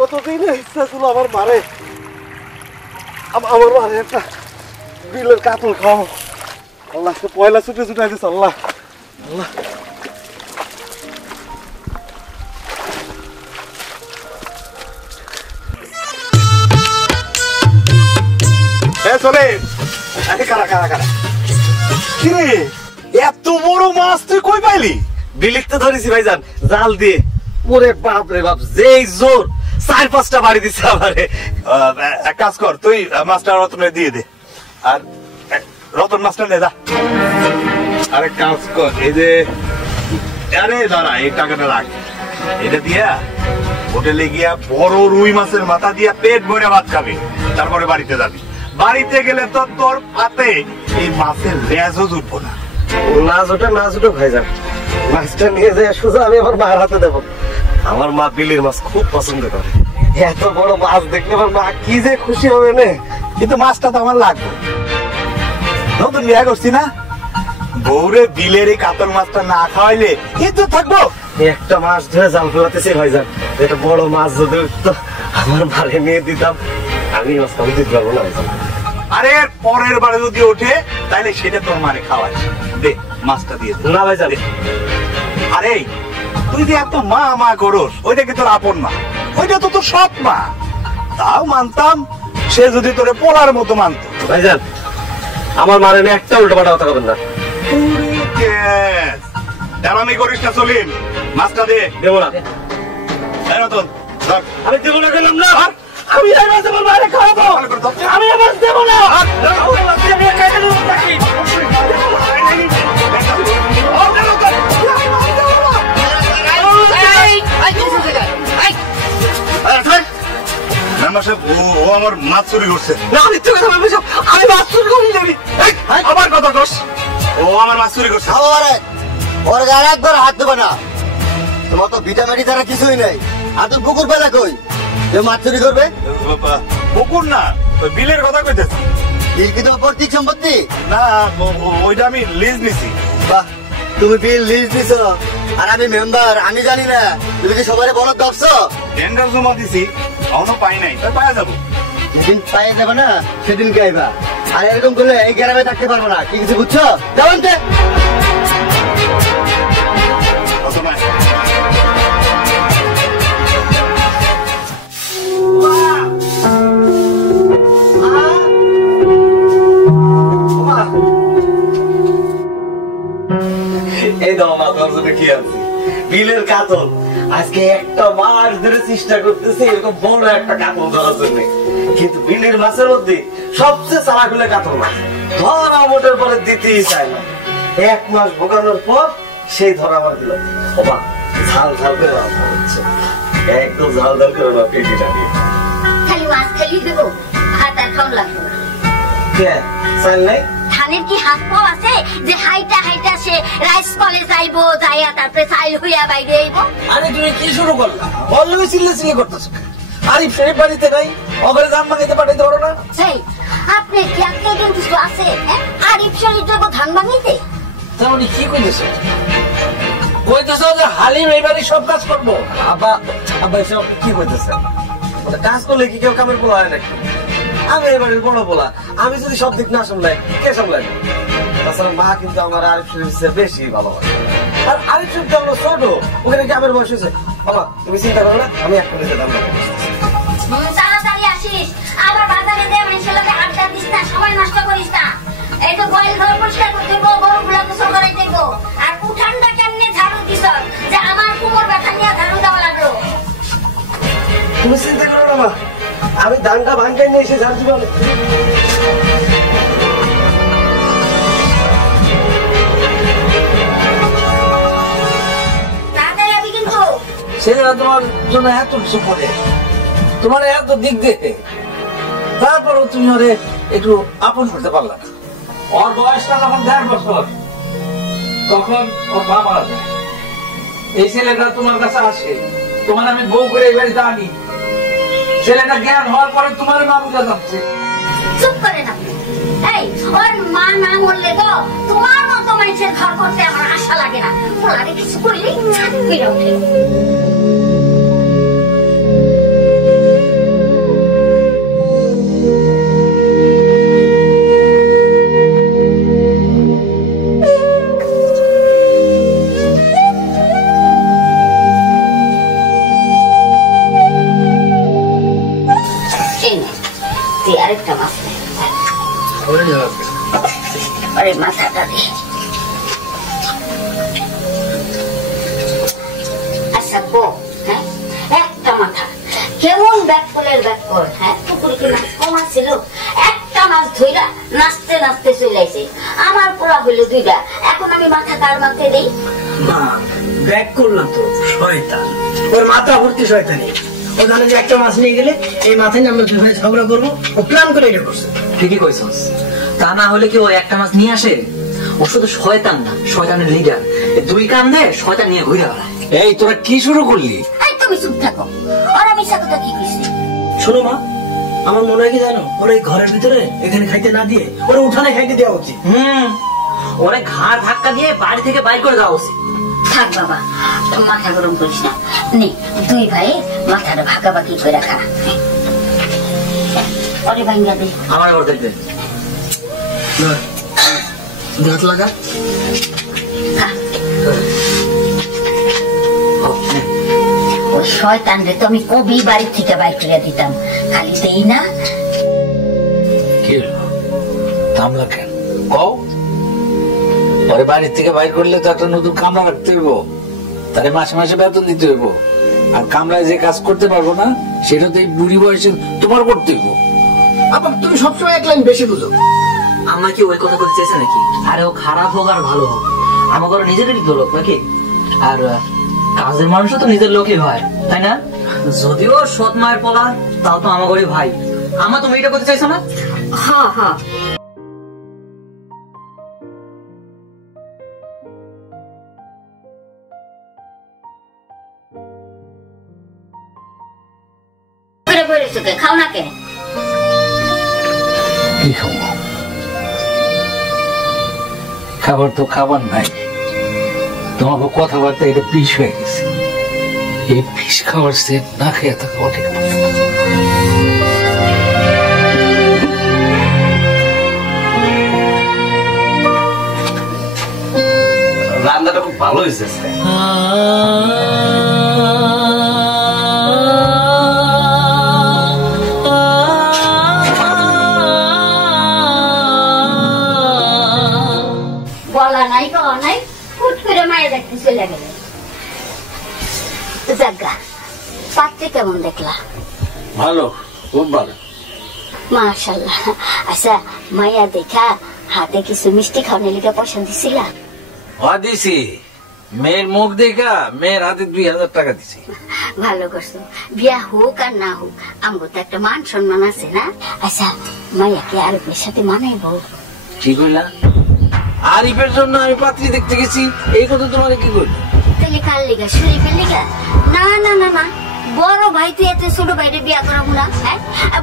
কতদিন ইচ্ছা ছিল আমার মারে একটা বিলের কাতল খাওয়াবো। আল্লাহ পয়লা ছুটে ছুটে দিচ্ছে। আল্লাহ আল্লাহ চলে কারা কারা কারা কিরে এত বড় মাছ তুই কই পাইলি? বিলিতে ধরেছি ভাইজান জাল দিয়ে। ওরে বাপ রে বাপ, যেই জোর 4-5টা বাড়ি দিচ্ছে আমারে। এক কাজ কর, তুই মাছটা রতনে দিয়ে দে, আর রতন মাছটা নে যা। আরে কাজ কর, এই যে আরে দাঁড়া, এই টাকাটা রাখ, এটা দিয়া হোটেলে গিয়া বড় রুই মাছের মাথা দিয়া পেট ভরে ভাত খাবি, তারপরে বাড়িতে যাবি। বাড়িতে গেলে তো তোর পাতে এই মাছের লেজও জুটবো না। না জুটো ভাইজান, মাছটা নিয়ে যায় সোজা আমি আমার মায়ের হাতে দেবো। আমার মা বিলের মাছ খুব পছন্দ করে। এত বড় মাছ দেখলে আমার মা কি যে খুশি হবে না। কিন্তু মাছটা তো আমার লাগবে, নতুন বিয়ে করছি না, বউরে বিলের এই কাতল মাছটা না খাওয়াইলে কিন্তু থাকবো। একটা মাছ ধরে জাল ফেলাতেছি ভাইজান, এটা বড় মাছ যদি উঠতো আমার মারে নিয়ে দিতাম, আমি মাছটা দিতে পারবো না ভাইজান। আরে পরের বারে যদি ওঠে তাহলে সেটা তোর মারে খাওয়াস, দে মাছটা দিয়ে দে। না ভাইজান, আরে তুই যে এত মা মা করস, ওইটা কি তোর আপন মা? ওইটা তো তোর সৎ মা। তাও মানতাম সে যদি তোরে পোলার মতো মানতো। ভাইজান আমার মারে নিয়ে একটা উল্টো পাল্টা কথা বলবেন না। আমি করিস না সলিম, মাছটা দে। দেবো না। আমি দেবো না গেলাম না, আমি এই মাছ আমার মারে খাওয়াবো, আমি এই মাছ দেবো না। ও আমার মাছ চুরি করছে। আমি মাছ চুরি করি যাবি আমার কথা কস, ও আমার মাছ চুরি করছে। ওর গায়ে একবার হাত দেবে না, তোমার তো ভিটামিন ছাড়া কিছুই নাই। আর তুই পুকুর পেলা কই যে মাছ চুরি করবে? পুকুর না, বিলের কথা কইতেছি। বিল কি তোমার পৈতৃক সম্পত্তি? না, ওইটা আমি লিজ নিছি। বাহ, তুমি বিল লিজ দিছো আর আমি মেম্বার, আমি জানি না। তুমি কি সবাই বলদ ভাবছো? টেন্ডার জমা দিছি, এখনো পাই নাই, তাই পাওয়া যাবো। যেদিন পাই যাবে না সেদিন গাইবা। আর এরকম করলে এই গ্রামে থাকতে পারবো না, কি কিছু বুঝছো? যাবেন তো এই দাও মা, তোর জন্য কি আনছি, বিলের কাতল। আজকে একটা মাস ধরে চেষ্টা করতেছি এরকম বড় একটা কাতল ধরার জন্য, কিন্তু বিলের মাছের মধ্যে সবচেয়ে চালাক হলে কাতল মাছ। ধরা মোটের পরে দিতেই চায় না। 1 মাস ভোগানোর পর সেই ধরা আমার দিল। বাবা ঝাল ঝাল করে রান্না হচ্ছে, একদম ঝাল ঝাল করে না, পেটিটা নিয়ে খালি মাছ খালি দেবো, ভাত আর খাওয়া লাগবে না। কে চাল নাই? ধানের কি হাত পাও আছে যে হাইটা হাইটা সে রাইস কলে যাইবো, যাইয়া তারপরে চাইল হইয়া বাইরে আইবো? আরে তুমি কি শুরু করলা? বললে চিল্লে চিল্লে করতেছো। আরিফ শরীফ বাড়িতে নাই, ওখানে ধান ভাঙিতে পাঠাইতে পারো না? সেই আপনি কি একজন কিছু আছে? আরিফ শরীফ যাবো ধান ভাঙিতে? তার মানে কি কইতেছো? কইতেছো যে হালিম এই বাড়ি সব কাজ করবো? আব্বা আব্বা এসব কি কইতেছে? কাজ করলে কি কেউ কামের পোলা হয় নাকি? আমি এবারে বড় পোলা, আমি যদি সব দিক না সামলাই কে সামলাই? তাছাড়া মা কিন্তু আমার আরিফ শরীফের বেশি ভালোবাসে। আর আরিফ শরীফ তো আমরা ছোট, ওখানে কি আমার বয়স হয়েছে? বাবা তুমি চিন্তা করো না, আমি এক করে যেতাম। তাড়াতাড়ি আসিস, আবার বাজারে দিয়ে মানুষের লোকে আড্ডা দিস না, সময় নষ্ট করিস না। এই তো গোয়াল ঘর পরিষ্কার করতে দেবো, গরু গুলা গোসল করাই দেবো। আর উঠানটা কেমনে ঝাড়ু দিস যে আমার কুমোর ব্যথা নিয়ে ঝাড়ু দেওয়া লাগলো? তুমি চিন্তা করো না মা, আমি ধানটা ভাঙাই নিয়ে এসে ঝাড় দিব। ছেলেরা তোমার জন্য এত কিছু করে, তোমার এত দিক দেখে, তারপরেও তুমি ওরে একটু আপন করতে পারলা না। ওর বয়সটা যখন 1.5 বছর, তখন ওর মা মারা যায়। এই ছেলেটা তোমার কাছে আসে, তোমার আমি বউ করে এই বাড়িতে আনি। ছেলেটা জ্ঞান হওয়ার পরে তোমার মা বুঝা যাচ্ছে। চুপ করে না, এই ওর মা না মরলে তো তোমার মতো মানুষের ঘর করতে আমার আশা লাগে না। ওরা কিছু করলেই ছাদ করে ওঠে। ওরে মাথাটা দে। আচ্ছা গো, হ্যাঁ একটা মাথা কেমন ব্যাককলের ব্যাককল, হ্যাঁ পুকুরে কি মাছ কম ছিল? একটা মাছ ধইরা নাচতে নাচতে চলে আইছে। আমার পোড়া হইলো দুইটা, এখন আমি মাথা কার মাথায় দেই? মা ব্যাক করলাম তো শয়তান, ওর মাথা ভর্তি শয়তানি। ও জানে যে একটা মাছ নিয়ে গেলে এই মাথায় নিয়ে আমরা দুই ভাই ঝগড়া করবো, ও প্ল্যান করে এটা করছে। ঠিকই কইছস, তা না হলে কি ও একটা মাছ নিয়ে আসে? ও শুধু শয়তান না, শয়তানের লিডার। দুই কান দেয় শয়তান নিয়ে ঘুরে বেড়ায়। এই তোরা কি শুরু করলি? এই তুমি চুপ থাকো, আর আমি সাথে কি কইছি? শোনো মা, আমার মনে হয় কি জানো, ওর এই ঘরের ভিতরে এখানে খাইতে না দিয়ে ওরা উঠানে খাইতে দেওয়া উচিত। ওরে ঘাড় ধাক্কা দিয়ে বাড়ি থেকে বাইর করে দেওয়া উচিত। থাক বাবা, মাথা গরম করিস না। নে দুই ভাই মাথাটা ভাগাভাগি করে রাখা। ওরে ভাঙ্গা দে। আমার আবার দেখবে দাঁত লাগা। খা। ওই শয়তান রে তো আমি কবি বাড়ি থেকে বাইর করে দিতাম, খালি দেই না। কি হলো কামলা কেন কও? পরে বাড়ির থেকে বাইর করলে তো একটা নতুন কামলা রাখতে হইব, তারে মাসে মাসে বেতন দিতে হইব। আর কামলায় যে কাজ করতে পারবো না সেটা তো এই বুড়ি বয়সে তোমার করতে হইব। আবার তুমি সবসময় এক লাইন বেশি বুঝো। আমরা কি ওই কথা বলতে চাইছে নাকি? আরে ও খারাপ হোক আর ভালো হোক, আমার ঘরে নিজেরই তো লোক নাকি? আর কাজের মানুষও তো নিজের লোকই হয়, তাই না? যদিও সৎ মায়ের পোলা, তাও তো আমার ঘরে ভাই। আমার তুমি এটা করতে চাইছো না? হ্যাঁ হ্যাঁ, খাও না কে? কি খাবো? খাবার তো খাবার নাই, তোমাকে কথাবার্তা এটা পিস হয়ে গেছে। এই পিস খাবার সে না খেয়ে থাকা অনেক রান্নাটা খুব ভালো হয়েছে। বলা নাই কওয়া নাই, ফুট করে মায়ের দেখতে চলে গেলে। জাগা পাত্রে কেমন দেখলা? ভালো, খুব ভালো। মাশাআল্লাহ। আচ্ছা মায়া দেখা হাতে কিছু মিষ্টি খাওয়ানোর লিগে পয়সা দিছিলা? দিছি, মেয়ের মুখ দেখা মেয়ের হাতে 2000 টাকা দিছি। ভালো করছো, বিয়া হোক আর না হোক আমগো তো একটা মান সম্মান আছে না? আচ্ছা মায়াকে আরবের সাথে মানাইবো? কি কইলা? আরিফের জন্য আমি পাত্রী দেখতে গেছি, এই কথা তোমার কি কইল? তাহলে কার লিগা? শরীফের লিগা? না না না না, বড় ভাই তুই এত ছোট ভাইরে বিয়া করাবো না?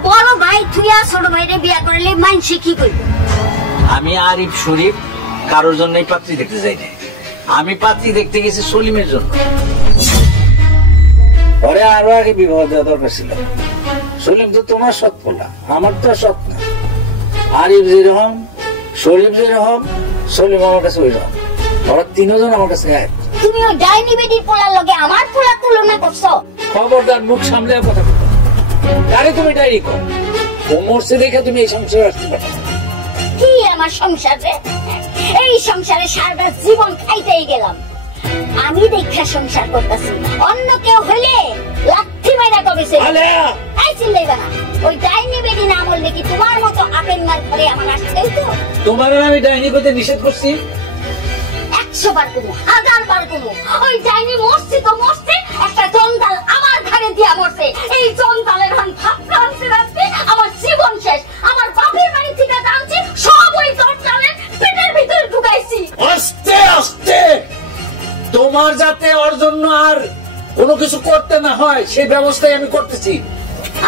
বড় ভাই তুই আর ছোট ভাইরে বিয়া করলে মানসি কি করবে? আমি আরিফ শরীফ কারোর জন্যই পাত্রী দেখতে যাই না, আমি পাত্রী দেখতে গেছি সলিমের জন্য। পরে আরো আগে বিবাহ দেওয়া দরকার ছিল। সলিম তো তোমার সৎ পোলা, আমার তো সৎ না। আরিফ যেরকম, শরীফ যেরকম, সলিম আমার কাছে ওই রকম। ওরা তিনজন আমার কাছে এক। তুমি ওই ডাইনি বেডির পোলার লগে আমার পোলার তুলনা করছো? খবরদার মুখ সামলে কথা বলো। আরে তুমি ডাইরি কর, ও মরছে দেখে তুমি এই সংসারে আসতে পারো? কি আমার সংসার রে? এই সংসারে সারাটা জীবন খাইতেই গেলাম। আমি দেখা সংসার করতেছি, অন্য কেউ হইলে লাঠি মাইরা কবেছে। এই চিল্লাইবা না, ওই ডাইনি বেডি না বললে কি তোমার মতো আপেল মার ঘরে আমার আসতে হইতো? তোমার আমি ডাইনি করতে নিষেধ করছি? 100 বার কমু, 1000 বার কমু, ওই ডাইনি মরছে তো মরছে, একটা জঞ্জাল আমার ঘরে দিয়া মরছে। এই জঞ্জালের হান ভাবতে আনছে রাখতে আমার জীবন শেষ। আমার বাপের বাড়ি থেকে জানছি সব ওই জঞ্জালের পেটের ভিতরে ঢুকাইছি। আস্তে আস্তে তোমার যাতে ওর জন্য আর কোনো কিছু করতে না হয় সেই ব্যবস্থাই আমি করতেছি।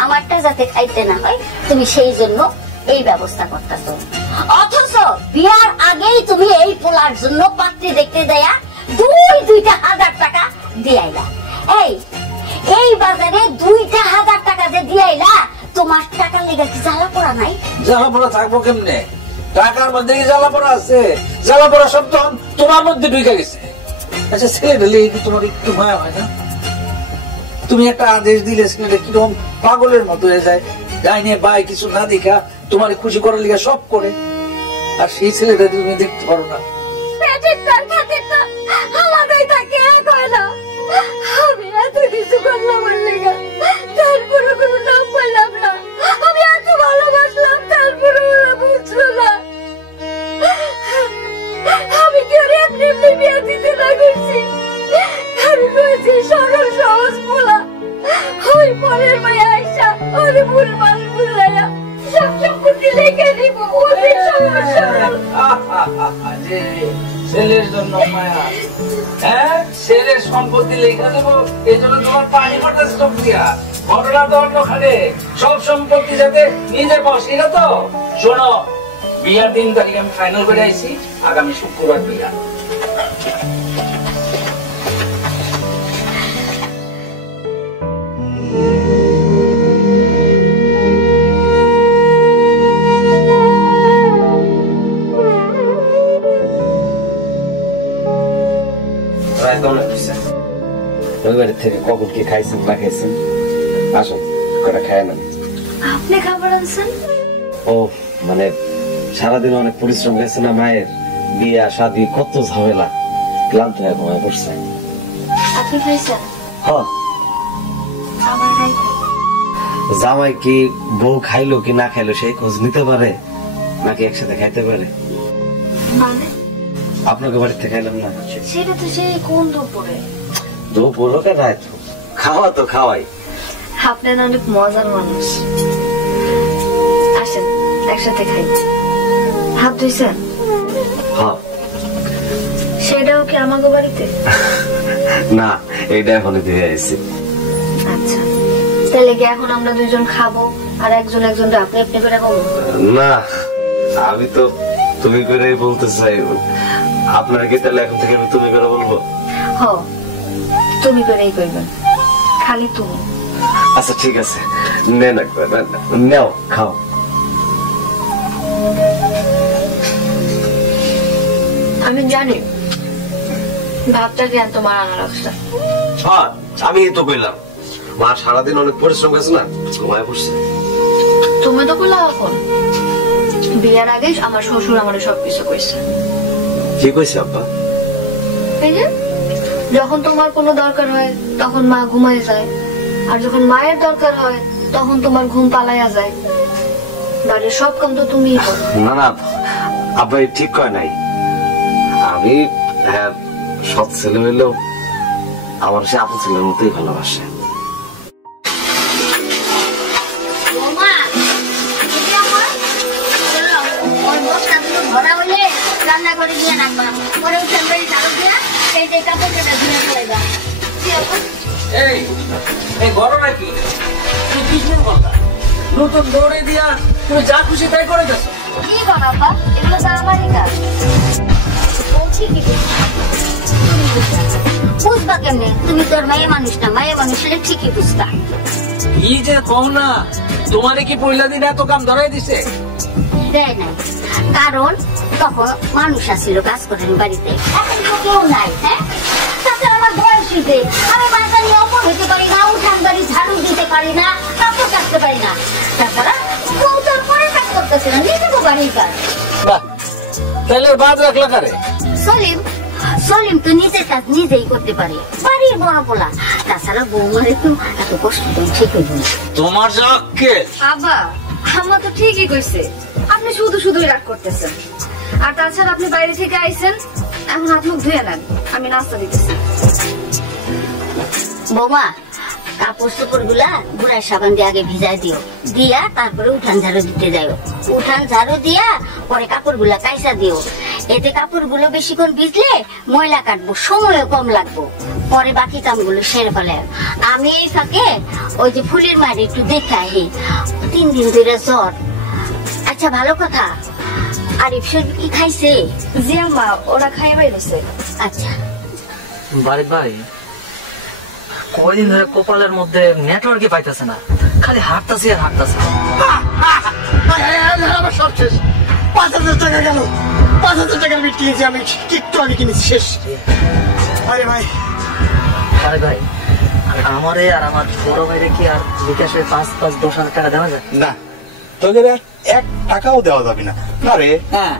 আমারটা যাতে খাইতে না হয় তুমি সেই জন্য এই ব্যবস্থা করতেছো, অথচ বিয়ার আগেই তুমি এই পোলার জন্য পাত্রী দেখতে দেয়া 2,000 টাকা দিয়াইলা। এই বাজারে 2,000 টাকা যে দিয়াইলা, তোমার টাকার লেগে কি জ্বালা পোড়া নাই? জ্বালা পোড়া থাকবো কেমনে? টাকার মধ্যে কি জ্বালা পোড়া আছে? জ্বালা পোড়া সব তখন তোমার মধ্যে ঢুকে গেছে। আচ্ছা ছেলেটা লেগে তোমার একটু ভয় হয় না? তুমি একটা আদেশ দিলে ছেলেটা কিরকম পাগলের মতো হয়ে যায়, ডাইনে বাই কিছু না দেখা তোমার খুশি করার লিগে সব করে। আর সেই ছেলেটা তুমি দেখতে পারো না। পেটের টান খাতিরটা আলাদাই থাকে, এক হয় না। আমি এত কিছু করলাম ওর লেগা, তারপরে কোনো নাম পাইলাম না। আমি এত ভালোবাসলাম, তারপরে ওরা বুঝলো না। আমি কি ওর এমনি এমনি বিয়ে দিতে না করছি? আমি করেছি সরল সহজ বলা। ওই পরের মায়া আইসা ওরে ভুল ভাল বুঝলাইয়া সব সম্পত্তি লেখে দিব। ওদের সমস্যা ছেলের জন্য মায়া, হ্যাঁ ছেলের সম্পত্তি লেখা দেবো, এই জন্য তোমার পানি পড়তেছে সব দিয়া। ঘটনা তো অন্যখানে, সব সম্পত্তি যাতে নিজে বসে না। তো শোনো, বিয়ার দিন তারিখ আমি ফাইনাল করে আইছি, আগামী শুক্রবার বিয়া। ওই বাড়ি থেকে কখন কি খাইছেন না খাইছেন? আসো কটা খায় না। আপনি খাবার আনছেন? ও মানে সারাদিন অনেক পরিশ্রম গেছে না মায়ের, বিয়া শাদি কত ঝামেলা, ক্লান্ত হয়ে ঘুমায় পড়ছে। আপনি খাইছেন? হ্যাঁ। আমার নাই। জামাই কি বউ খাইলো কি না খাইলো সেই খোঁজ নিতে পারে নাকি একসাথে খাইতে পারে? মানে আপনাকে বাড়িতে খাইলাম না, সেটা তো সেই কোন দুপুরে। দুপুর হোক আর রাত হোক, খাওয়া তো খাওয়াই। আপনার অনেক মজার মানুষ। আসেন একসাথে খাই। হাত ধুইছেন? হ্যাঁ। সেটাও কি আমাকে বাড়িতে? না, এইটা এখনই দিয়ে আইছি। আচ্ছা, তাহলে কি এখন আমরা দুইজন খাবো আর একজন একজনটা আপনি আপনি করে খাবো? না, আমি তো তুমি করেই বলতে চাই। আপনারা কি তাহলে এখন থেকে আমি তুমি করে বলবো? হ, তুমি করেই করবেন, খালি তুমি। আচ্ছা ঠিক আছে, নেন একবার, নেও খাও। আমি জানি ভাবটা জ্ঞান তোমার আনা রাখছে। হ্যাঁ, আমি তো কইলাম মা সারাদিন অনেক পরিশ্রম গেছে না, ঘুমায় পড়ছে। তুমি তো বললা এখন বিয়ের আগে আমার শ্বশুর আমার সবকিছু কইছে। কি কইছে আব্বা? এই যে যখন তোমার কোনো দরকার হয় তখন মা ঘুমায় যায়, আর যখন মায়ের দরকার হয় তখন তোমার ঘুম পালাইয়া যায়। বাড়ির সব কাম তো তুমিই করো। না না আব্বা, ঠিক কয় নাই। আমি হ্যাঁ সৎ ছেলে হইলেও আমার সে আপন ছেলের মতোই ভালোবাসে। রান্না করে দিয়ে রাখবা, পরে উঠান বাড়ি ঝাড়ু দিয়া এই যে কাপড় কেটে ধুয়ে ফেলাইবা। এই ঘটনা কি? তুই কি শুরু করলা? নতুন দৌড়ে দিয়া তুমি যা খুশি তাই করে গেছো। কি করো আপা, এগুলো তো আমারই কাজ। বলছি কি তুমি বুঝবা কেমনে? তুমি তোর মেয়ে মানুষ না, মেয়ে মানুষ হলে ঠিকই বুঝবা। কি যে কও না, তোমারে কি পয়লা দিন এত কাম ধরাই দিছে? দেয় নাই, কারণ তখন মানুষ আসছিল কাজ করেন বাড়িতে, এখন তো কেউ নাই। হ্যাঁ, তাছাড়া আমার বয়সীতে আমি বাসা নিয়ে অপর হইতে পারি না, উঠান বাড়ি ঝাড়ু দিতে পারি না, কাপড় কাটতে পারি না। তাছাড়া বউ তোর পরে কাজ করতেছে না, নিজে তো বাড়ির কাজ। বাহ, তাহলে বাদ রাখলা কারে? সলিম, সলিম তো নিজের কাজ নিজেই করতে পারে, বাড়ির বড় পোলা। তাছাড়া বৌমার একটু এত কষ্ট করে ঠিক হইব না। তোমার যা আক্কেল। আব্বা, আম্মা তো ঠিকই কইছে, আপনি শুধু শুধুই রাগ করতেছেন। আর তাছাড়া আপনি বাইরে থেকে আইছেন, এখন হাত মুখ ধুয়ে নেন, আমি নাস্তা দিতেছি। বৌমা, কাপড় চোপড় গুলা গুড়ার সাবান দিয়ে আগে ভিজাই দিও, দিয়া তারপরে উঠান ঝাড়ু দিতে যাও। উঠান ঝাড়ু দিয়া পরে কাপড় গুলা কাইসা দিও। এতে কাপড় গুলো বেশিক্ষণ ভিজলে ময়লা কাটবো, সময়ও কম লাগবো, পরে বাকি কামগুলো সেরে ফেলে। আমি এই ফাঁকে ওই যে ফুলের মাঠে একটু দেখে আহি, 3 দিন ধরে জ্বর। আচ্ছা ভালো কথা, আরিফ শরীফ কি খাইছে? জি আম্মা, ওরা খাইয়ে বাইরেছে। আচ্ছা বাড়ি ভাই, কয়দিন ধরে কপালের মধ্যে নেটওয়ার্কই পাইতেছে না, খালি হাঁটতাছি আর হাঁটতাছি। আমার সব শেষ, 5,000 টাকা গেল। 5,000 টাকার বিট কিনেছি আমি, একটু আগে কিনেছি, শেষ। আরে ভাই, আরে ভাই, আমারে আর আমার বড় ভাইরে কি আর বিকাশে 5-10 হাজার টাকা দেওয়া যায়? না, তোদের 1 টাকাও দেওয়া যাবে না। না রে, হ্যাঁ,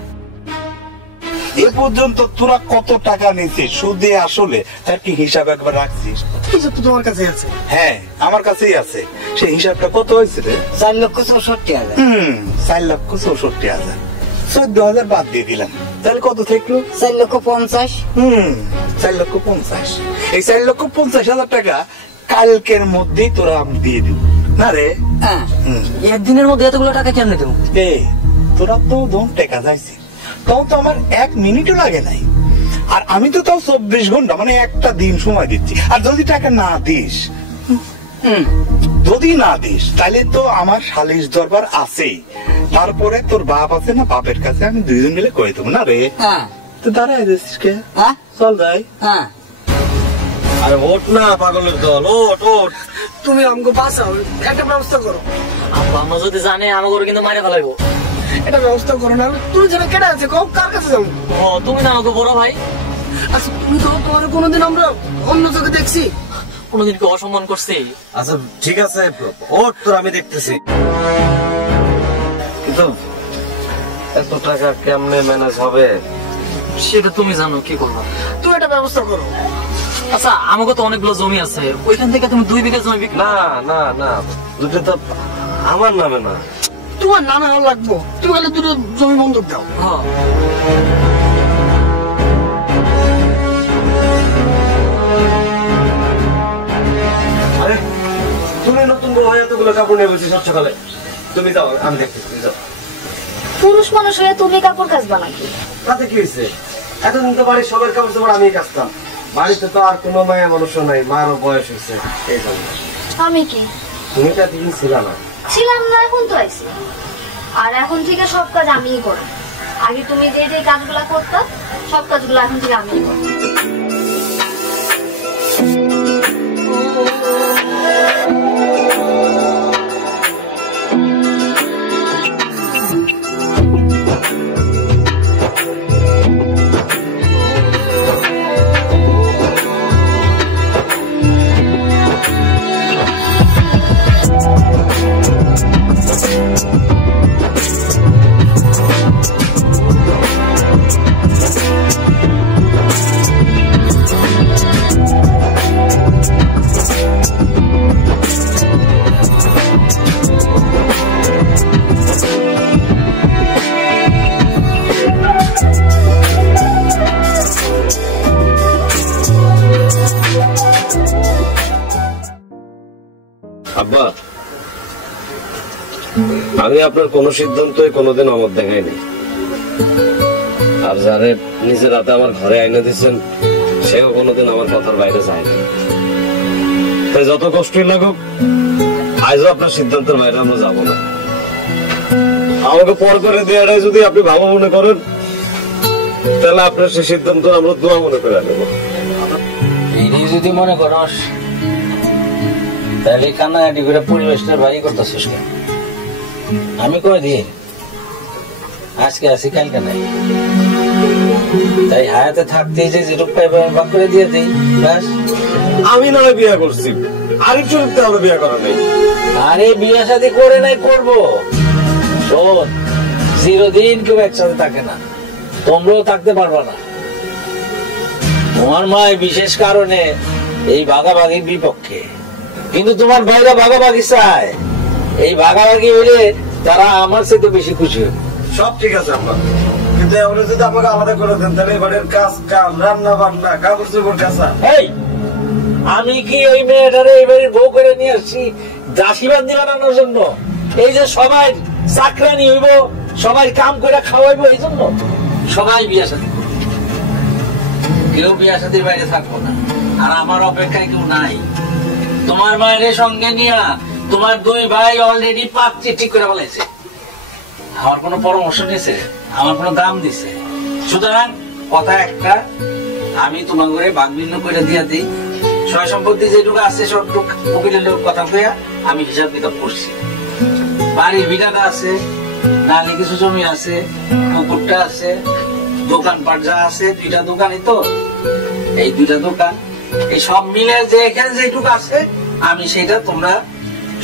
এ পর্যন্ত তোরা কত টাকা নিছিস সুদে আসলে তার কি হিসাব একবার রাখছিস? হিসাব তো তোমার কাছে আছে। হ্যাঁ আমার কাছেই আছে। সেই হিসাবটা কত হয়েছে রে? 4,64,000। 4,64,000। 14,000 বাদ দিয়ে দিলাম, তাহলে কত থাকলো? 4,50,000। 4,50,000। এই 4,50,000 টাকা কালকের মধ্যেই তোরা আমি দিয়ে দিব না রে? একদিনের মধ্যে এতগুলো টাকা কেমনে দেবো? তোরা তো দম টেকা যাইছিস, তখন তো আমার 1 মিনিটও লাগে নাই। আর আমি তো তাও 24 ঘন্টা মানে একটা দিন সময় দিচ্ছি। আর যদি টাকা না দিস, যদি না দিস তাহলে তো আমার সালিশ দরবার আছেই। তারপরে তোর বাপ আছে না, বাপের কাছে আমি দুইজন মিলে কয়ে দেবো না রে? তো দাঁড়ায় যাচ্ছিস কে? চল যাই। আরে ওঠ না পাগলের দল, ওঠ ওঠ। তুমি আমাকে বাঁচাও, একটা ব্যবস্থা করো। আব্বা আম্মা যদি জানে আমাকে কিন্তু মারে ফেলাইবো। এটা ব্যবস্থা করো না। তুমি যেন কেটে আছে কার কাছে যাবো? তুমি না আমাকে বড় ভাই। আচ্ছা তুমি তো তোমার কোনোদিন আমরা অন্য চোখে দেখছি? কোনোদিন কি অসম্মান করছি? আচ্ছা ঠিক আছে ওঠ, তোর আমি দেখতেছি। কিন্তু এত টাকা কেমনে ম্যানেজ হবে সেটা তুমি জানো, কি করবো? তুমি একটা ব্যবস্থা করো। আচ্ছা আমাকে তো অনেকগুলো জমি আছে, ওইখান থেকে তুমি 2 বিঘা জমি বিক্রি। না না না, দুটো তো আমার নামে না। তোমার নামে হল লাগবো, তুমি খালি দুটো জমি বন্ধক দাও। আরে তুমি নতুন বউ হয়ে এতগুলো কাপড় নিয়ে বলছি সকালে। তুমি যাও, আমি দেখতেছি, যাও। পুরুষ মানুষ হয়ে তুমি কাপড় কাচবা নাকি? তাতে কি হয়েছে? এতদিন তো বাড়ির সবার কাপড় চোপড় আমি কাচতাম। বাড়িতে তো আর কোনো মায়া মানুষ নাই, মারও বয়স হয়েছে এই জন্য। আমি কি তুমি তো এতদিন ছিল না। ছিলাম না, এখন তো আইছি। আর এখন থেকে সব কাজ আমিই করি। আগে তুমি যে যে কাজগুলা করতা সব কাজগুলো এখন থেকে আমিই করি। আব্বা, আমি আপনার কোন সিদ্ধান্ত কোনোদিন আমার দেখাইনি। আর যারে নিজের হাতে আমার ঘরে আইনে দিচ্ছেন সেও কোনোদিন আমার কথার বাইরে যায়নি। তাই যত কষ্টই লাগুক আজও আপনার সিদ্ধান্তের বাইরে আমরা যাবো না। আমাকে পর করে দেওয়াটাই যদি আপনি ভালো মনে করেন তাহলে আপনার সেই সিদ্ধান্ত আমরা দোয়া মনে করে নেব। এই যদি মনে করস তাহলে কান্নাকাটি করে পরিবেশটা ভারী করতেছিস কেন? আমি কই দিয়ে আজকে আসি কালকে নাই, তাই হায়াতে থাকতে যে যেটুক পাইবে ভাগ করে দিয়ে দিই ব্যাস। আমি না বিয়ে করছি, আরেক চরিত্রে আমরা বিয়ে করা নেই। আরে বিয়ে শাদী করে নাই, করবো। শোন, চিরদিন কেউ একসাথে থাকে না, তোমরাও থাকতে পারবা না। তোমার মা বিশেষ কারণে এই ভাগাভাগির বিপক্ষে, কিন্তু তোমার ভাইরা ভাগাভাগি চায়। এই ভাগাভাগি হইলে তারা আমার সাথে বেশি খুশি হবে। সব ঠিক আছে আমরা, কিন্তু এগুলো যদি আমাকে আলাদা করে দেন তাহলে এবারের কাজ কাম রান্না বান্না কাপড় চোপড় কাঁচা। এই আমি কি ওই মেয়েটারে এবারে বউ করে নিয়ে আসছি দাসীবান্দি বানানোর জন্য? এই যে সবাই চাকরানি হইব, সবাই কাম করে খাওয়াইবো, এই জন্য সবাই বিয়ে শাদী, কেউ বিয়ে শাদীর বাইরে থাকবো না। আর আমার অপেক্ষায় কেউ নাই। তোমার মায়ের সঙ্গে নিয়ে তোমার 2 ভাই অলরেডি পাত্রী ঠিক করে বলেছে। আমার কোনো পরামর্শ নিয়েছে, আমার কোনো দাম দিছে। সুতরাং কথা একটা, আমি তোমার ঘরে ভাগ ভিন্ন করে দিয়ে দিই। সয় সম্পত্তি যেটুকু আছে সবটুক উকিলের লোক কথা কইয়া আমি হিসাব কিতাব করছি। বাড়ির ভিটাটা আছে, নালি কিছু জমি আছে, পুকুরটা আছে, দোকানপাট যা আছে, 2টা দোকানই তো, এই 2টা দোকান, এই সব মিলে যে এখানে যেটুকু আছে আমি সেটা তোমরা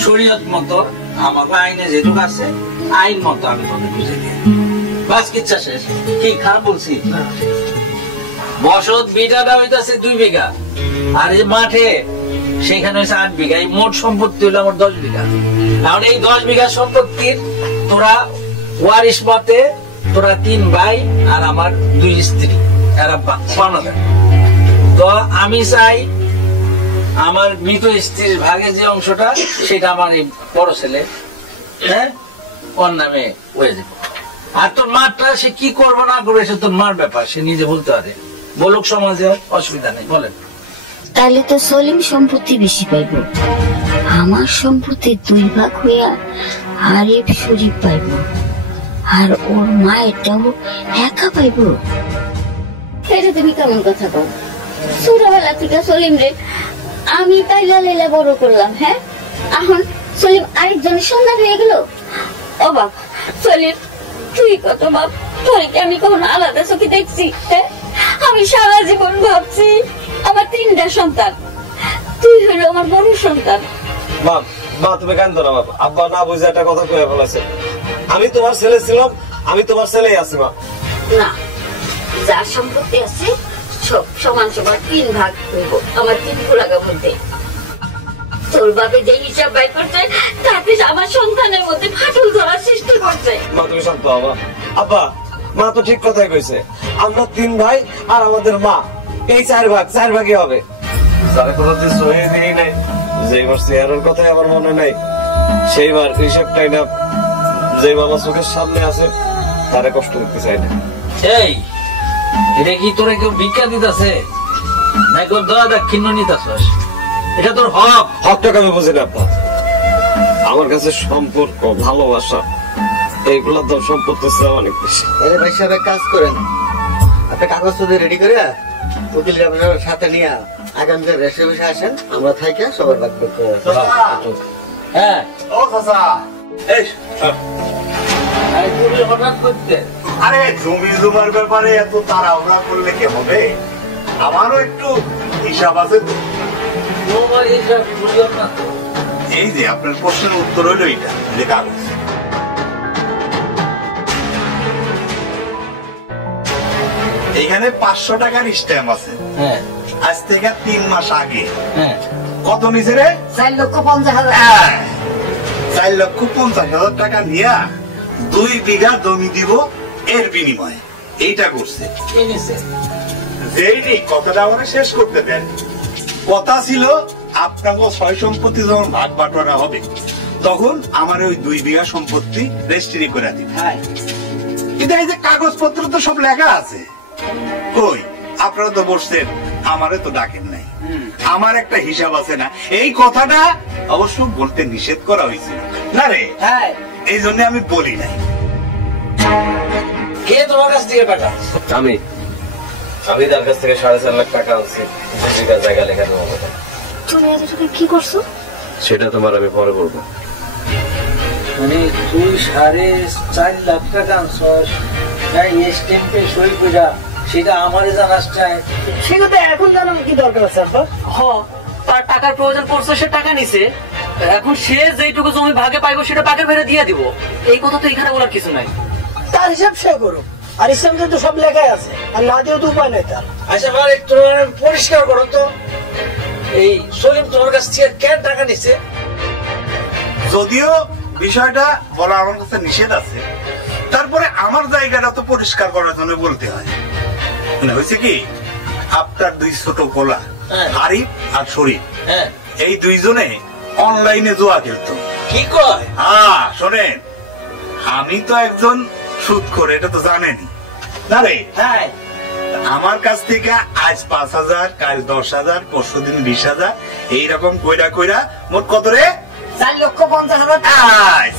শরীয়ত মতো আমাকে আইনে যেটুকু আছে আইন মতো আমি তোমাদের বুঝে দিই। বাস কিচ্ছা শেষ। কি খারাপ বলছি? বসত বিঘাটা হইতাছে 2 বিঘা, আর এই মাঠে সেখানে হয়েছে 8 বিঘা। এই মোট সম্পত্তি হলো আমার 10 বিঘা। এখন এই 10 বিঘা সম্পত্তির তোরা ওয়ারিশ মতে তোরা 3 ভাই আর আমার 2 স্ত্রী, এরা পাওনা। তো আমি চাই আমার মৃত স্ত্রীর ভাগে যে অংশটা সেটা আমার এই বড় ছেলে, হ্যাঁ, ওর নামে হয়ে যাবে। আর তোর মারটা সে কি করবো না করবে সে তোর মার ব্যাপার, সে নিজে বলতে পারে। বলুক সমাজে, অসুবিধা নেই, বলেন। তাহলে তো সলিম সম্পত্তি বেশি পাইব, আমার সম্পত্তি 2 ভাগ হইয়া আরিফ শরীফ পাইব, আর ওর মায়েরটাও একা পাইব। এটা তুমি কেমন কথা বল? ছোটবেলা থেকে সলিম রে আমি পাইলা লাইলা বড় করলাম, হ্যাঁ, এখন সলিম আরেকজনের সন্তান হয়ে গেল। ও বাপ সলিম, তুই কত বাপ, তোর কি আমি কখনো আলাদা চোখে দেখছি? হ্যাঁ, আমি সারা জীবন ভাবছি আমার 3টা সন্তান, তুই হলো আমার বড় সন্তান। মা, মা তুমি কান্দো না। বাবা, আব্বা না বুঝে একটা কথা কয়ে ফেলেছে। আমি তোমার ছেলে ছিলাম, আমি তোমার ছেলেই আছি। মা না, যার সম্পত্তি আছে সব সমান সমান 3 ভাগ হইব আমার 3 গোলাগা মধ্যে। তোর বাবা যে হিসাব বাই করছে তাতে আমার সন্তানের মধ্যে ফাটল ধরার সৃষ্টি করছে। মা তুমি শান্ত হও। আব্বা, মা তো ঠিক কথাই কইছে। আমরা 3 ভাই আর আমাদের মা, এই 4 ভাগ, 4 ভাগই হবে। যারা কোনোদিন সহি দিই নাই, যেবার চেয়ারের কথাই আমার মনে নাই, সেইবার হিসাবটাই না যে বাবা চোখের সামনে আছে তারা কষ্ট দিতে চাই না। এই এটা কি তোরা কেউ ভিক্ষা দিতেছে না কেউ দয়া দাক্ষিণ্য নিতেছস? এটা তোর হক। হকটাকে আমি বুঝি না আব্বা। আমার কাছে সম্পর্ক, ভালোবাসা এইগুলোর দাম সম্পত্তির চেয়ে অনেক বেশি। আরে ভাই সাহেব এক কাজ করেন, আপনি কাগজপত্র রেডি করে উকিল আপনার সাথে নিয়ে আগামীকাল রেস্টে বসে আসেন, আমরা থাইকে সবার ভাগ করতে। হ্যাঁ, ও চাচা, এই হঠাৎ করতে আরে জমি জমার ব্যাপারে এত তাড়াহুড়া করলে কি হবে? আমারও একটু হিসাব আছে তো। তোমার এইসব বুঝলাম না তো। এই যে আপনার প্রশ্নের উত্তর হইল এটা, যে কাগজ। এখানে 500 টাকার স্ট্যাম্প আছে। হ্যাঁ আজ থেকে 3 মাস আগে। হ্যাঁ, কত নিছে রে? 4,50,000। 4,50,000 টাকা নিয়া 2 বিঘা জমি দিব এর বিনিময়ে এইটা করছে। কি নিছে? যেই কথাটা আমরা শেষ করতে দেন। কথা ছিল আপনাকে 6 সম্পত্তি যখন ভাগ বাটোয়ারা হবে তখন আমার ওই 2 বিঘা সম্পত্তি রেজিস্ট্রি করে দিন। কিন্তু এই যে কাগজপত্র তো সব লেখা আছে, কই আপনারা তো বসছেন, আমারে তো ডাকেন নাই। আমার একটা হিসাব আছে না, এই কথাটা অবশ্য বলতে নিষেধ করা হয়েছিল না রে। হ্যাঁ, এই জন্য আমি বলি নাই। কে তোমার কাছ থেকে পাঠা? আমি তার কাছ থেকে 4.5 লাখ টাকা আনছি 2 বিঘা জায়গা লেখা দেবো। তুমি এত টাকা কি করছো? সেটা তোমার আমি পরে বলবো। মানে তুই 4.5 লাখ টাকা আনছস, এই স্ট্যাম্পে সই কইরা সেটা আমারে জানাস চাই? সেটা এখন জানার কি দরকার আছে আব্বা? তার টাকার প্রয়োজন পড়ছে, সে টাকা নিছে, এখন সে যেটুকু জমি ভাগে পাইবো সেটা পাকের ভেড়ে দিয়ে দিব। এই কথা তো এখানে বলার কিছু নাই। তার হিসাব সে করো, আর ইসলামে তো সব লেখাই আছে, আর না দিয়েও তো উপায় নেই তার। আচ্ছা ভাই, তোমার পরিষ্কার করো তো, এই সলিম তোমার কাছ থেকে কেন টাকা নিছে? যদিও বিষয়টা বলা আমার কাছে নিষেধ আছে, তারপরে আমার জায়গাটা তো পরিষ্কার করার জন্য বলতে হয়। মানে হয়েছে কি, আপনার 2 ছোট পোলা আরিফ আর শরীফ, এই 2 জনে অনলাইনে জুয়া খেলতো। কি কয়? হ্যাঁ শোনেন, আমি তো একজন সুদখোর, এটা তো জানেনি না রে। হ্যাঁ, আমার কাছ থেকে আজ 5,000, কাল 10,000, পরশুদিন 20,000, এইরকম কইরা কইরা মোট কত রে? 4,50,000।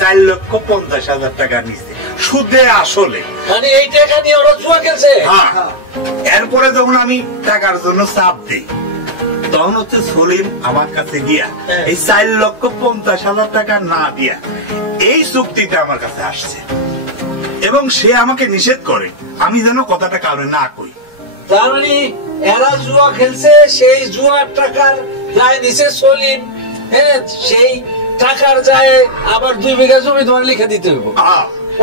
4,50,000 টাকা নিচ্ছে সুদে আসলে। মানে এই টাকা নিয়ে ওরা জুয়া খেলছে? হ্যাঁ। এরপরে যখন আমি টাকার জন্য চাপ দিই তখন হচ্ছে সলিম আমার কাছে গিয়া এই 4,50,000 টাকা না দিয়া এই চুক্তিটা আমার কাছে আসছে, এবং সে আমাকে নিষেধ করে আমি যেন কথাটা কারণে না কই। তার মানে এরা জুয়া খেলছে, সেই জুয়ার টাকার যায় নিচে সলিম, হ্যাঁ, সেই টাকার যায় আবার 2 বিঘা জমি তোমার লিখে দিতে হবে।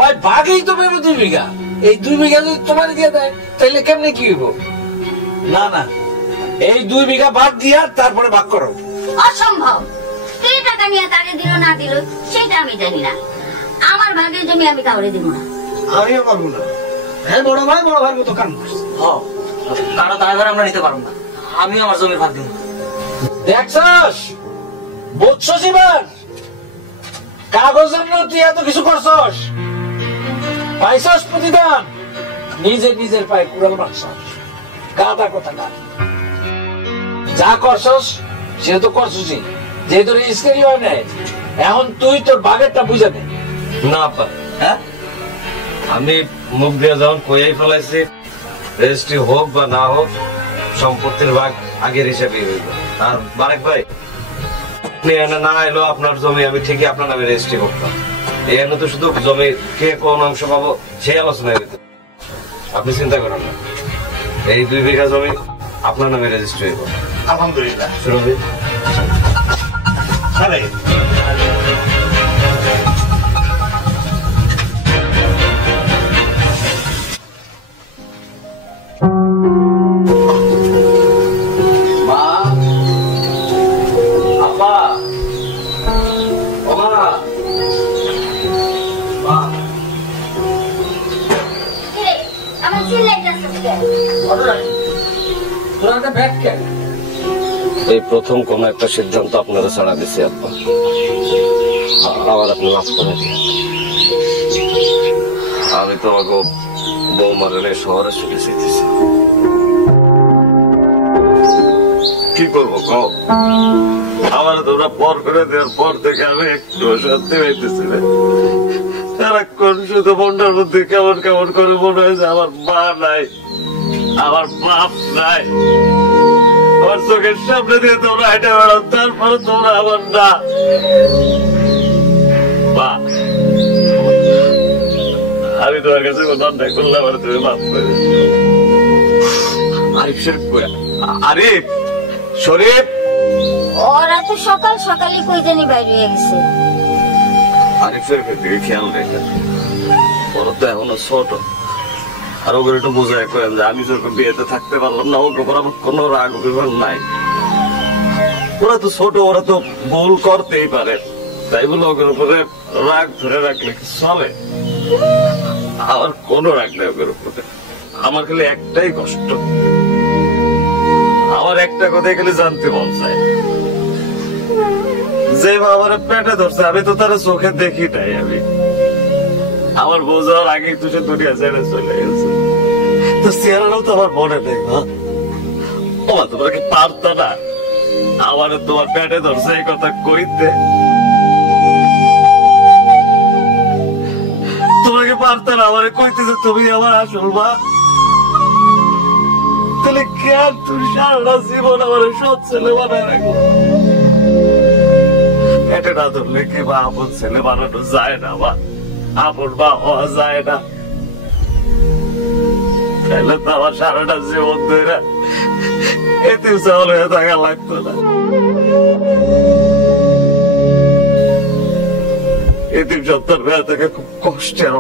ওই ভাগেই তো পাবো 2 বিঘা। এই 2 বিঘা যদি তোমার দিয়ে দেয় তাহলে কেমনে কি হইব? না না, এই 2 বিঘা বাদ দিয়া তারপরে ভাগ করো। অসম্ভব। কে টাকা নিয়ে তাকে দিল না দিল সেটা আমি জানি না। আমার ভাগের জমি আমি কাউরে দিব না। আমিও পারবো না। হ্যাঁ, বড় ভাইয়ের মতো কাম করছে। কারো দায়ভার আমরা নিতে পারবো না। আমিও আমার জমির ভাগ দিব। দেখছস, বুঝছস এবার কাগজের জন্য তুই এত কিছু করছস, পাইছস প্রতিদান, নিজের পায়ে কুড়াল মারছস। গাদা কথা না, যা করছস সে তো করছসই, যেহেতু রেজিস্ট্রি হয় নাই। এখন তুই তোর বাগেরটা বুঝে নে। না আপা, হ্যাঁ, আমি মুখ দিয়ে যখন কইয়াই ফেলাইছি, রেজিস্ট্রি হোক বা না হোক সম্পত্তির ভাগ আগের হিসাবে হইব। আর বারেক ভাই, আপনি এনে না এলো আপনার জমি আমি ঠিকই আপনার নামে রেজিস্ট্রি করতাম। এখানে তো শুধু জমি কে কোন অংশ পাবো সেই আলোচনা হইত। আপনি চিন্তা করেন না, এই 2 বিঘা জমি আপনার নামে রেজিস্ট্রি হইব। আলহামদুলিল্লাহ। শুরু হই। আরে মা, আপা, ও মা, মা, কিরে, আমার চিল্লাই যাচ্ছে কেন? তোর একটা ব্যাগ কেন? এই প্রথম কোন একটা সিদ্ধান্ত আপনারা ছাড়া দিচ্ছি আব্বা, আবার আপনি মাফ করে দিন। আমি তোমাকে বৌমার শহরে চলে যেতেছি। কি করবো কও? আমার তোমরা পর করে দেওয়ার পর থেকে আমি একটু শান্তি পাইতেছি না। সারাক্ষণ শুধু মনটার মধ্যে কেমন কেমন করে মনে হয় যে আমার মা নাই, আমার বাপ নাই। আমার চোখের সামনে দিয়ে তোমরা হেঁটে বেড়াও, তারপরে তোমরা আমার না। মা, আমি তোমার কাছে কোনো অন্যায় করলাম, আর তুমি মাফ করে দিও। আরিফ শরীফ কইয়া, আরিফ শরীফ, ওরা তো সকাল সকালই কই জানি বাইরে হয়ে গেছে। আরিফ শরীফের দিকে খেয়াল রেখে, ওরা তো এখনো ছোট। আর ওকে একটু বোঝায় করেন যে আমি যখন বিয়েতে থাকতে পারলাম না, ওকে উপর আমার কোনো রাগ অভিমান নাই। ওরা তো ছোট, ওরা তো ভুল করতেই পারে, তাই বলে ওদের উপরে রাগ ধরে রাখলে কি চলে? আমার কোনো রাগ নেই ওদের উপরে। আমার খালি একটাই কষ্ট, আমার একটা কথা খালি জানতে মন চায়, যে আমার পেটে ধরছে আমি তো তারা চোখে দেখি নাই। আমি আমার বউ যাওয়ার আগেই তো সে দুনিয়া ছেড়ে চলে গেছে, তো চেহারাটাও তো আমার মনে নেই। মা, তোমার তোমরা কি পারতো না আমার তোমার পেটে ধরছে এই কথা কইতে? তোমাকে পারতো না আমার কইতে যে তুমি আমার আসল মা? তাহলে কেন তুমি সারাটা জীবন আমার সৎ ছেলে বানায় রাখো? পেটে না ধরলে কি বা আপন ছেলে বানানো যায় না? বা আপন বা হওয়া যায় না? তাহলে তো আমার সারাটা জীবন ধরে এতে চাউল হয়ে থাকা লাগতো না। এতিম সন্তান হয়ে থাকে খুব কষ্টের।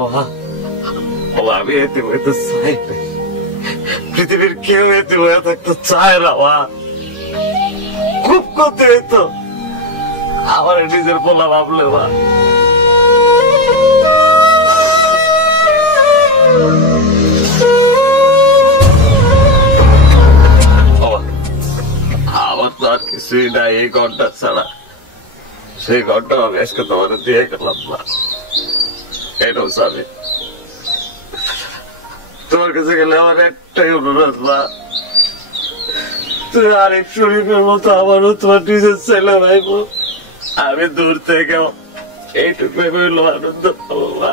আমি এতিম হইতে চাই না, পৃথিবীর কেউ এতিম হয়ে থাকতে চায় না। খুব করতে হইতো আমার নিজের পোলা ভাবলে। মা, আমার তো আর কিছুই নাই এই ঘন্টা ছাড়া। সেই ঘন্টা আমি আজকে তোমার দিয়ে গেলাম না। কেন স্বামী, তোমার কাছে গেলে আমার একটাই অনুরোধ, মা, তুই আরিফ শরীফের মতো আমারও তোমার নিজের ছেলে ভাইবো। আমি দূর থেকে এইটুকু আনন্দ পাবো। মা,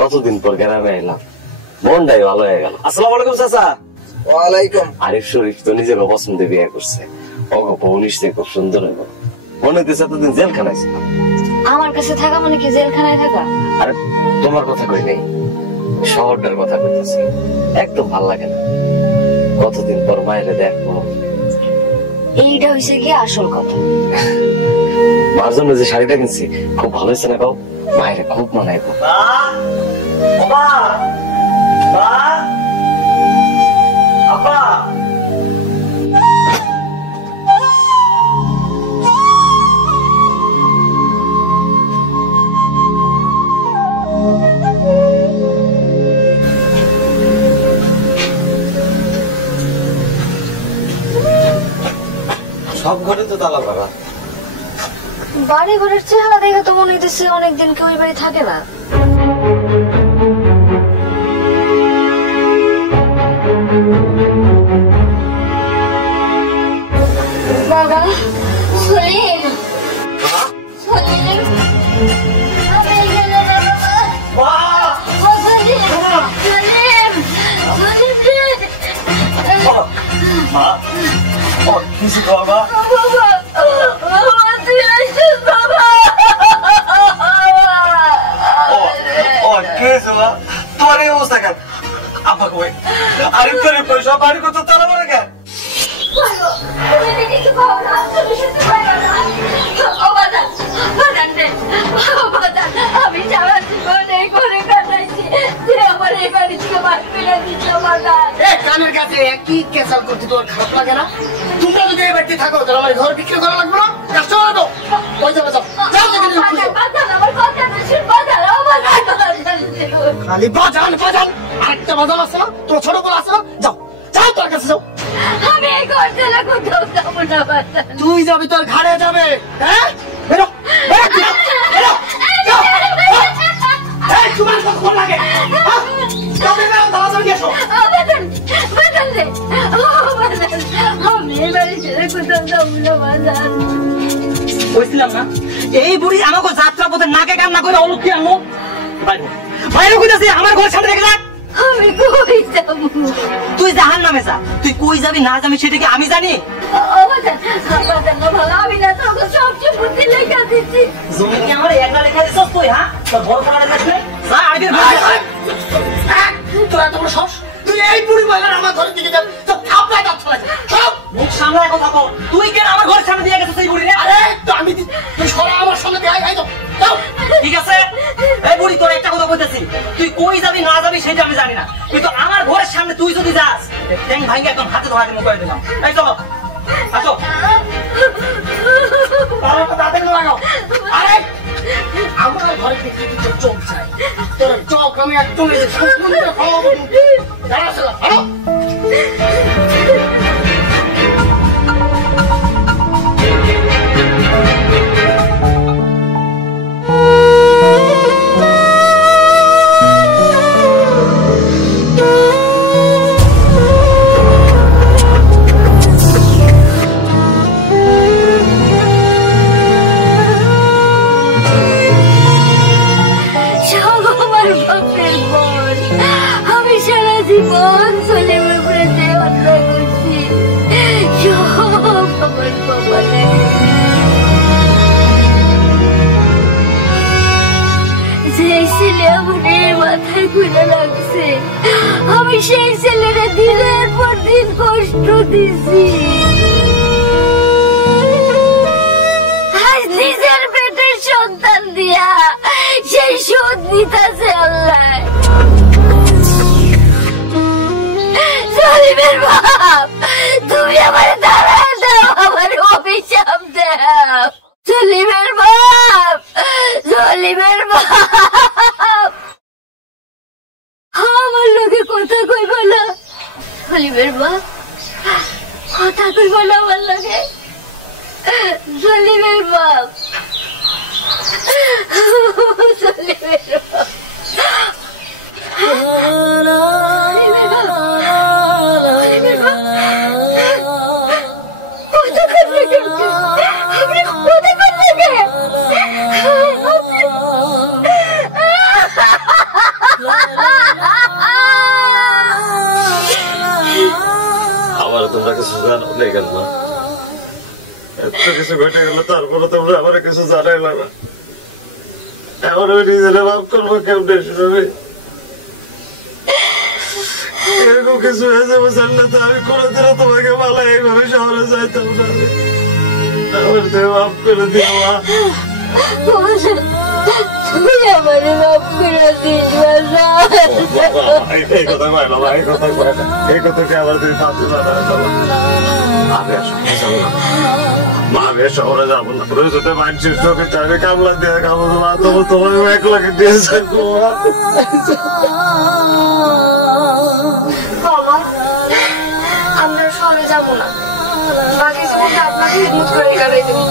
কতদিন পর গ্রামে এলাম, মনটাই ভালো হয়ে গেল। আসসালামু আলাইকুম চাচা। ওয়ালাইকুম। আরিফ শরীফ তো নিজের পছন্দে বিয়ে করছে, ওগো বউ নিশ্চয়ই খুব সুন্দর হবে। মনে হচ্ছে এতদিন জেলখানায় ছিলাম। আমার কাছে থাকা মানে কি জেলখানায় থাকা? আরে তোমার কথা কই নাই, শহরটার কথা কইতেছি। একদম ভাল লাগে না, কতদিন পর মায়েরে দেখবো। এইটা হইছে কি আসল কথা। মার জন্য যে শাড়িটা কিনছি খুব ভালো হয়েছে না গাও, মায়েরে খুব মানাইবো। সব ঘরে তো তালা মারা। বাড়ি ঘরের চেহারা দেখে তো মনে হইতেছে অনেকদিন কেউ এই বাড়ি থাকে না। বাবা সলিম, সলিম আমি গেল বাবা। সলিম, সলিম, সলিম রে। মা কিছু বাবা, তোমার এই অবস্থা কেন? আব্বা কই? আরিফ করে পয়সা বাড়ি করতে তারা বলে কেন? আমি সারা জীবন এই করে কাটাইছি, আমার এই বাড়ি থেকে বাড়ি ফিরে দিচ্ছ কানের কাছে একই কেসাল করতে তোর খারাপ লাগে না? তোমরা যদি এই বাড়িতে থাকো তাহলে আমার ঘর বিক্রি করা লাগবে না? কষ্ট হবে পয়সা বাঁচাও। খালি বাজান বাজান, আরেকটা বাজান আছে না, তোর ছোট বল আছে না, যাও যাও তোর কাছে যাও। আমি এই ঘর ছেড়ে কোথাও যাবো না বাজান। তুই যাবি তোর ঘাড়ে যাবে। হ্যাঁ বেরো বেরো বেরো, যাও। এই তোমার কখন লাগে? যাও বেরো, তাড়াতাড়ি এসো। বাজান বাজান রে, বাজান আমি এই বাড়ি ছেড়ে কোথাও যাবো না বাজান। বলছিলাম না এই বুড়ি আমাকে যাত্রা পথে নাকে কান্না করে অলক্ষী আনলো। বাইরে কইতাছি আমার ঘর সামনে রেখে যা। আমি কই যাবো? তুই জাহান নামে যা। তুই কই যাবি না যাবি সেটা কি আমি জানি? বাজান বাজান ভালো, আমি না তোকে সব সম্পত্তি লেখা দিচ্ছি। জমি কি আমার একটা লেখা দিছস তুই? হ্যাঁ তোর বড় খারাপ লাগবে যা আগে তোরা তোমরা সব তুই এই বুড়ি মহিলার আমার ঘরের দিকে যাবি তো থাপড়ায় যাচ্ছ না সব মুখ সামলায় কথা বল। তুই কেন আমার ঘরের সামনে দিয়ে গেছিস এই বুড়ি রে? আরে তো আমি তুই সরা আমার সামনে দিয়ে আই তো যাও। ঠিক আছে এই বুড়ি তোর একটা কথা কইতেছি, তুই কই যাবি না যাবি সেটা আমি জানি না, কিন্তু আমার ঘরের সামনে তুই যদি যাস ট্যাং ভাঙে একদম হাতে ধরা দিয়ে মুখ দিলাম। এই চলো আসো, তারা তো তাদের লাগাও। আরে আমার ঘরে থেকে তোর চোখ চাই, তোর চোখ আমি একদম এই যে সম্পূর্ণ খাওয়াবো। দাঁড়া চলা ভালো। আমি সারা জীবন সলিমের উপরে যে অন্যায় করছি সব আমার বাবা যে ছেলে আমার মাথায় ঘুরে লাগছে, আমি সেই ছেলেরা দিনের পর দিন কষ্ট দিছি। আজ নিজের পেটের সন্তান দিয়া সেই শোধ নিতেছে আল্লাহ। সলিমের বাপ, তুমি আমার দাঁড়ায় দাও, আমার অভিশাপ দাও। সলিমের বাপ, সলিমের বাপ, আমার লোকে কথা কই বলো। সলিমের বাপ কথা কই বলো আমার লোকে। সলিমের বাপ, সলিমের বাপ, এত কিছু ঘটে গেল, তারপরে তোমরা আমার কিছু জানাইল না। এখন আমি নিজেরা মাফ করবো কেমনে শুনবে? এরকম কিছু হয়ে যাবো জানলে তো আমি কোনোদিনও তোমাকে ভালো এইভাবে শহরে যাইতাম না। আমার তো মাফ করে দিও মা। তুই আমারে মাফ করে দিস বাবা। এই কথা কয় বাবা, এই কথা কয় না, এই কথাকে আবার তুমি ফাঁসি বানাবে বাবা। আমি আর শহরে যাবো না মা, আমি আর শহরে যাবো না। প্রয়োজনে মানুষের চোখে চাবে কামলা দিয়ে খাবো মা, তবু তোমাকে এক লাখে দিয়ে যাবো মা। বাবা, আমরা শহরে যাবো না, বাকি জীবনটা আপনাকে হিম্মত করে কাটাই দেবো।